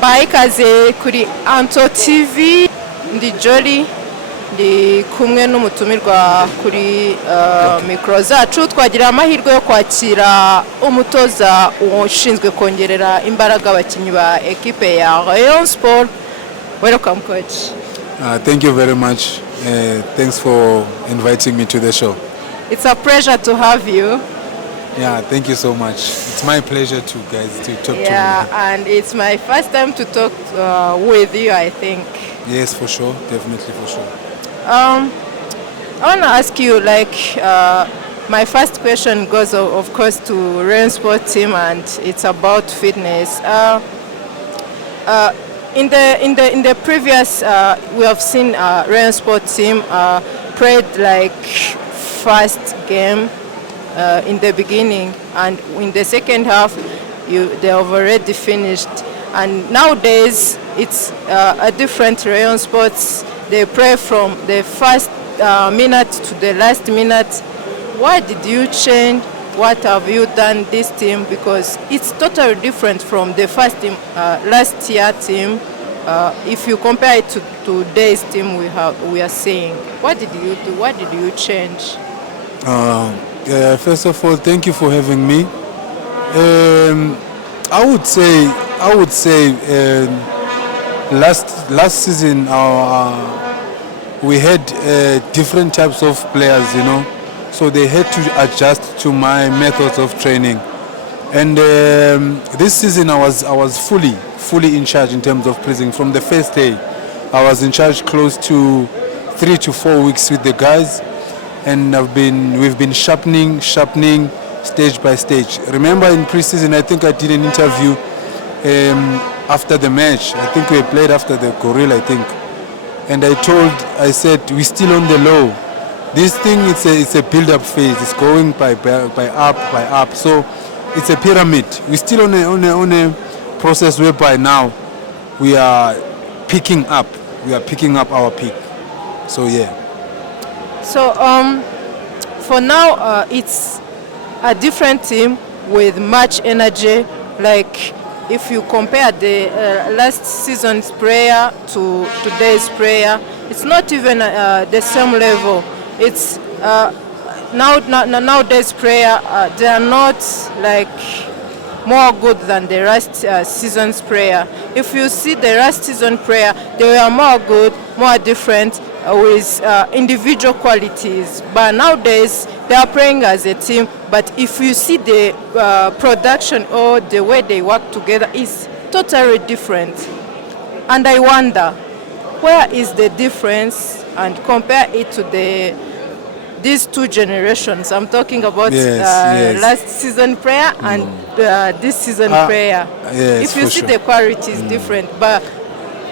Baikaze kuri Anto TV ndi Jolly ndi kumwe n'umutumirwa kuri mikro zacu twagira amahirwe yo kwakira umutoza ushinzwe kongerera imbaraga abakinyi ba equipe ya Rayonsport. Welcome coach. Thank you very much. Thanks for inviting me to the show. It's a pleasure to have you. Yeah, thank you so much. It's my pleasure to talk to you. Yeah, and it's my first time to talk with you, I think. Yes, for sure. Definitely for sure. I want to ask you, my first question goes, of course, to Rayonsport team, and it's about fitness. In the previous, we have seen Rayonsport team played first game in the beginning, and in the second half, they have already finished. And nowadays, it's a different Rayonsport. They play from the first minute to the last minute. Why did you change? What have you done this team? Because it's totally different from the first team, last year team. If you compare it to today's team, we are seeing. What did you do? What did you change? First of all, thank you for having me. I would say last season we had different types of players, so they had to adjust to my methods of training. And this season I was fully in charge in terms of Preseason. From the first day, I was in charge close to 3 to 4 weeks with the guys, and we've been sharpening stage by stage. Remember in Preseason, I think I did an interview after the match. I think we played after the Gorilla, I think. And I said, we're still on the low. This thing, it's a build-up phase. It's going by up. So it's a pyramid. We're still on a process whereby now we are picking up. We are picking up our peak. So yeah. So for now, it's a different team with much energy. If you compare the last season's player to today's player, it's not even the same level. It's nowadays player, they are not more good than the last season's player. If you see the last season player, they were more good, more different with individual qualities. But nowadays, they are playing as a team. But if you see the production or the way they work together, is totally different. And I wonder, where is the difference? And compare it to these two generations. I'm talking about last season player and this season player. Yes, if you see the quality is different, but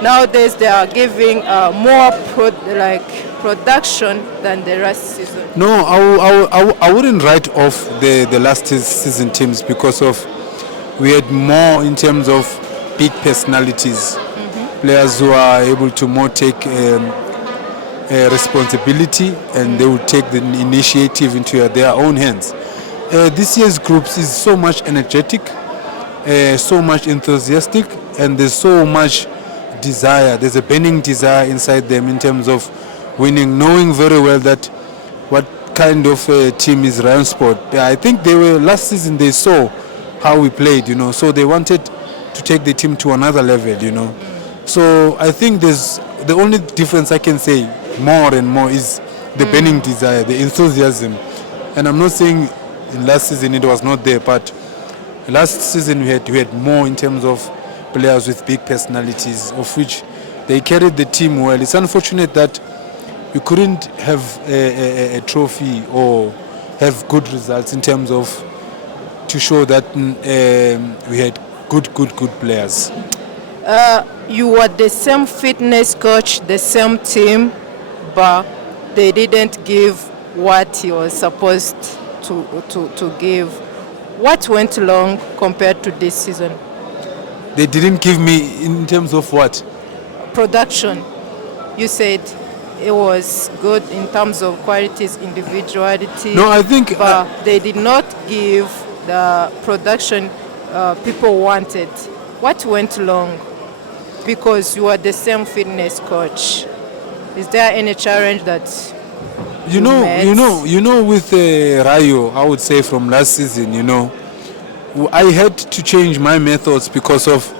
nowadays they are giving more production than the last season. No, I wouldn't write off the last season teams because we had more in terms of big personalities, players who are able to more take responsibility, and they will take the initiative into their own hands. This year's groups is so much energetic, so much enthusiastic, and there's so much desire. There's a burning desire inside them in terms of winning, knowing very well that what kind of team is Rayonsport. I think last season they saw how we played, so they wanted to take the team to another level, So I think the only difference I can say more and more is the burning desire, the enthusiasm. And I'm not saying in last season it was not there, but last season we had more in terms of players with big personalities, of which they carried the team well. It's unfortunate that we couldn't have a trophy or have good results in terms of to show that we had good players. You were the same fitness coach, the same team, but they didn't give what he was supposed to give. What went wrong compared to this season? They didn't give me in terms of what? Production. You said it was good in terms of qualities, individuality. No, I think... But they did not give the production people wanted. What went wrong? because you are the same fitness coach? Is there any challenge that with Rayo, I would say from last season, I had to change my methods because of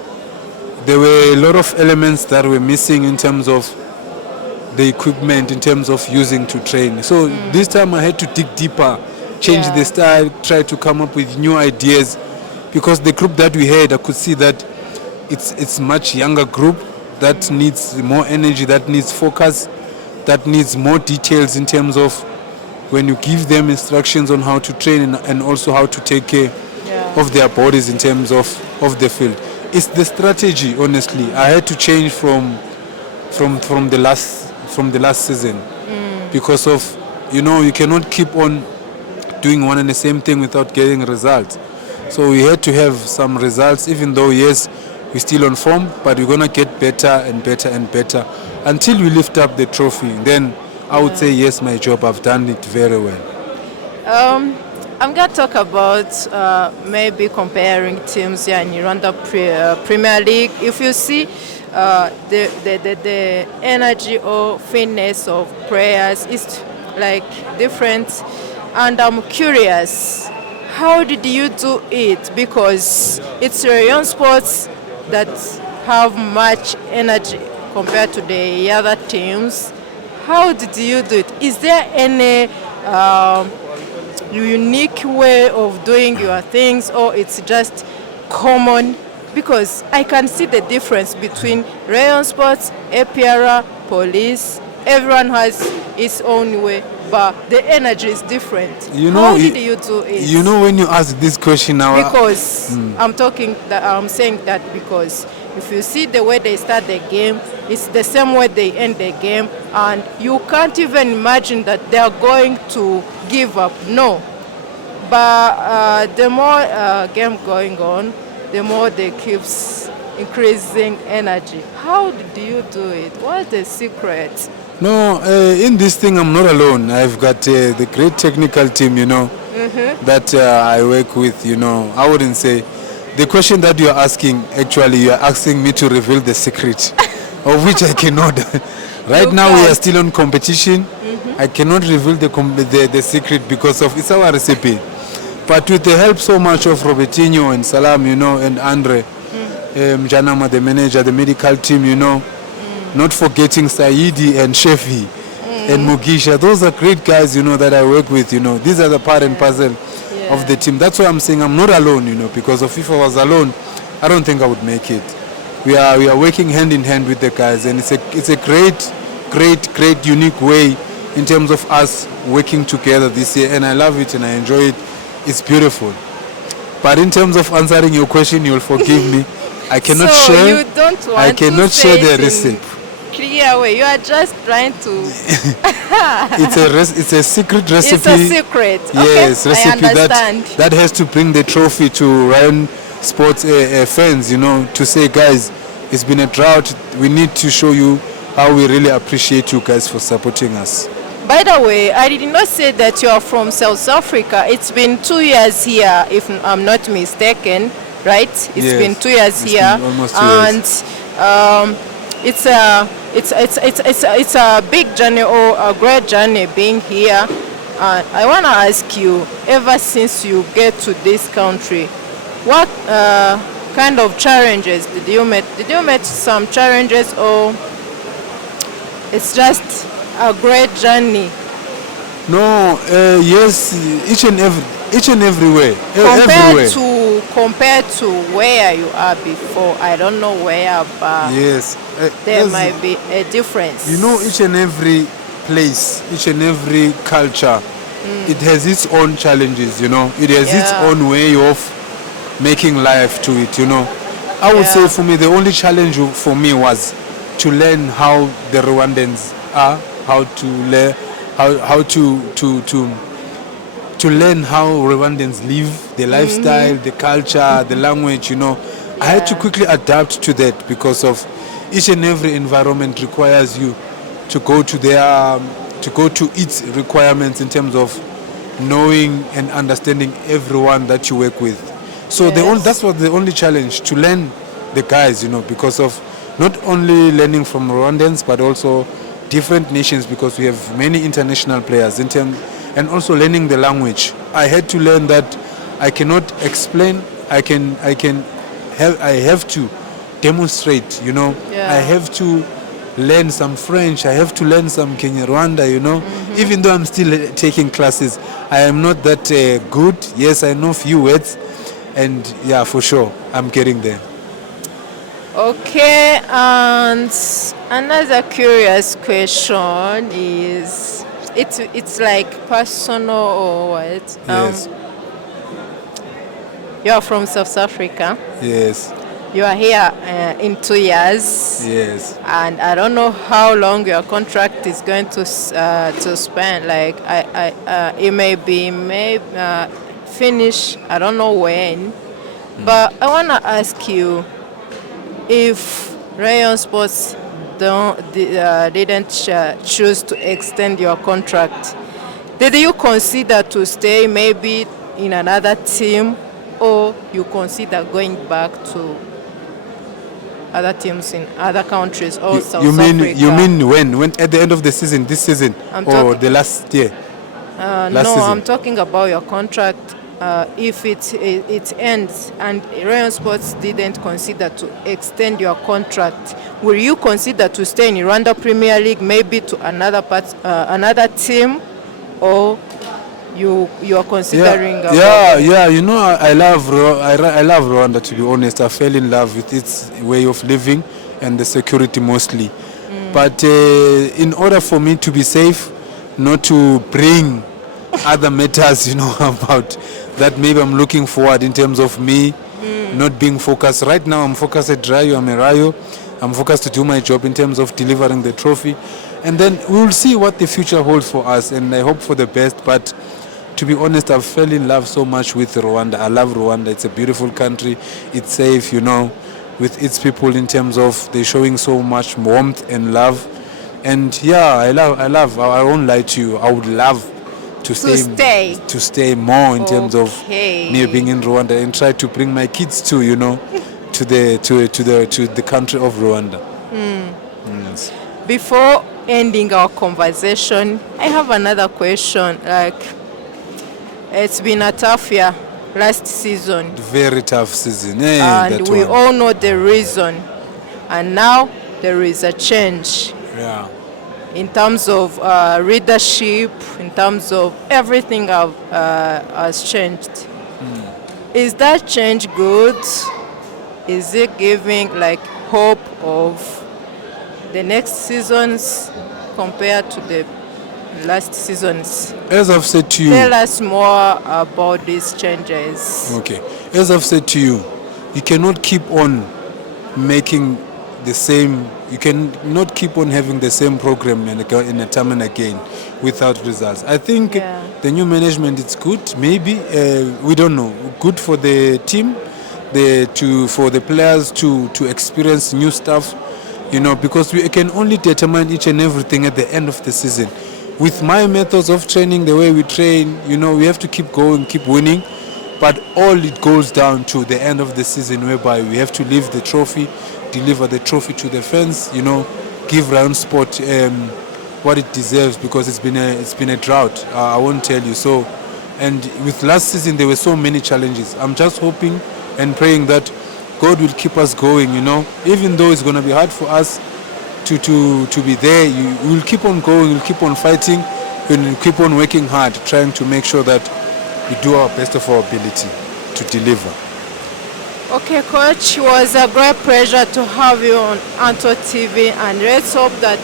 there were a lot of elements that were missing in terms of the equipment, in terms of using to train. So this time I had to dig deeper, change the style, try to come up with new ideas, because the group that we had, I could see that it's much younger group that needs more energy, that needs focus, that needs more details in terms of when you give them instructions on how to train and also how to take care of their bodies in terms of the field. It's the strategy, honestly. I had to change from the last season because of you cannot keep on doing one and the same thing without getting results. So we had to have some results, even though yes, we're still on form, but we're gonna get better and better and better until we lift up the trophy. Then I would say yes, my job, I've done it very well. I'm going to talk about maybe comparing teams here in Rwanda Premier League. If you see the energy or fitness of players is like different, and I'm curious, how did you do it? Because it's Rayonsport that have much energy compared to the other teams. How did you do it? Is there any unique way of doing your things, or it's just common? Because I can see the difference between Rayonsport, APR, police. Everyone has its own way, but the energy is different. How did you do it? When you ask this question now, because I'm saying that because if you see the way they start the game, it's the same way they end the game, and you can't even imagine that they are going to give up. No. But the more game going on, the more they keeps increasing energy. How did you do it? What's the secret? No, in this thing I'm not alone. I've got the great technical team, that I work with, I wouldn't say. The question that you're asking, actually, you're asking me to reveal the secret, of which I cannot. Right now, we are still on competition. I cannot reveal the secret because of it's our recipe. But with the help so much of Robertinho and Salam, and Andre, Mjanama, the manager, the medical team, not forgetting Saidi and Shefi and Mugisha. Those are great guys, that I work with, These are the part and parcel of the team. That's why I'm saying I'm not alone, because if I was alone, I don't think I would make it. We are working hand in hand with the guys, and it's a great, unique way in terms of us working together this year, and I love it and I enjoy it. It's beautiful. But in terms of answering your question, you'll forgive me. I cannot share. You don't want I cannot to share the recipe. Clear way. You are just trying to. It's a secret recipe. It's a secret. Yes, okay. recipe I understand. that has to bring the trophy to Rayonsport fans. To say, guys, it's been a drought. We need to show you how we really appreciate you guys for supporting us. By the way, I did not say that you are from South Africa. It's been 2 years here, if I'm not mistaken, right? It's been 2 years here, been almost 2 years. And it's a big journey or a great journey being here. I want to ask you, ever since you get to this country, what kind of challenges did you meet? Did you meet some challenges, or it's just a great journey? No, yes, each and every way. Compared to where you are before, I don't know where, but yes, there might be a difference. Each and every place, each and every culture, it has its own challenges. It has its own way of making life to it. I would say for me, the only challenge for me was to learn how the Rwandans are, how to learn to learn how Rwandans live, the lifestyle, the culture, the language. I had to quickly adapt to that because of each and every environment requires you to go to its requirements in terms of knowing and understanding everyone that you work with. So that's what the only challenge, to learn the guys, because of not only learning from Rwandans but also different nations, because we have many international players and also learning the language. I had to learn that I cannot explain. I have to demonstrate. Yeah. I have to learn some French. I have to learn some Kinyarwanda. Even though I'm still taking classes, I am not that good. Yes, I know few words, and yeah, for sure, I'm getting there. Okay, and another curious question is, it's like personal or what? Yes. You are from South Africa. Yes. You are here in 2 years. Yes. And I don't know how long your contract is going to spend. Like it may finish. I don't know when. But I wanna ask you, if Rayonsport didn't choose to extend your contract, did you consider to stay maybe in another team, or you consider going back to other teams in other countries or South Africa? You mean when at the end of the season, this season, or the last year? No, season? I'm talking about your contract. If it ends and Rayonsport didn't consider to extend your contract, will you consider to stay in Rwanda Premier League, maybe to another team, or you are considering? Yeah. I love Rwanda, to be honest. I fell in love with its way of living and the security mostly. But in order for me to be safe, not to bring other matters, about that, maybe I'm looking forward in terms of me not being focused. Right now I'm focused at Rayo. I'm a Rayo. I'm focused to do my job in terms of delivering the trophy. And then we'll see what the future holds for us, and I hope for the best. But to be honest, I've fell in love so much with Rwanda. I love Rwanda. It's a beautiful country. It's safe, with its people, in terms of they're showing so much warmth and love. And yeah, I won't lie to you. I would love to stay more in terms of me being in Rwanda, and try to bring my kids too, to the country of Rwanda. Yes. Before ending our conversation, I have another question. Like, it's been a tough year last season. Very tough season. And we all know the reason. And now there is a change. Yeah. In terms of readership, in terms of everything has changed. Is that change good? Is it giving like hope of the next seasons compared to the last seasons? As I've said to you, tell us more about these changes. Okay. As I've said to you, you cannot keep on making the same. You cannot keep on having the same program in a time and again without results. I think the new management, it's good. Maybe we don't know. Good for the team, for the players to experience new stuff. Because we can only determine each and everything at the end of the season. With my methods of training, the way we train, we have to keep going, keep winning. But all it goes down to the end of the season, whereby we have to leave the trophy, deliver the trophy to the fans, give Rayonsport what it deserves, because it's been a drought. I won't tell you so. And with last season, there were so many challenges. I'm just hoping and praying that God will keep us going, even though it's going to be hard for us to be there. We'll keep on going, we'll keep on fighting, and we'll keep on working hard, trying to make sure that we do our best of our ability to deliver. Okay, Coach, it was a great pleasure to have you on Anto TV, and let's hope that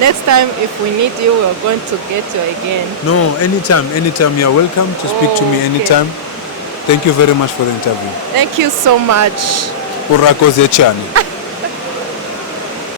next time if we need you, we're going to get you again. No, anytime. You're welcome to speak to me anytime. Thank you very much for the interview. Thank you so much. Urakoze chani.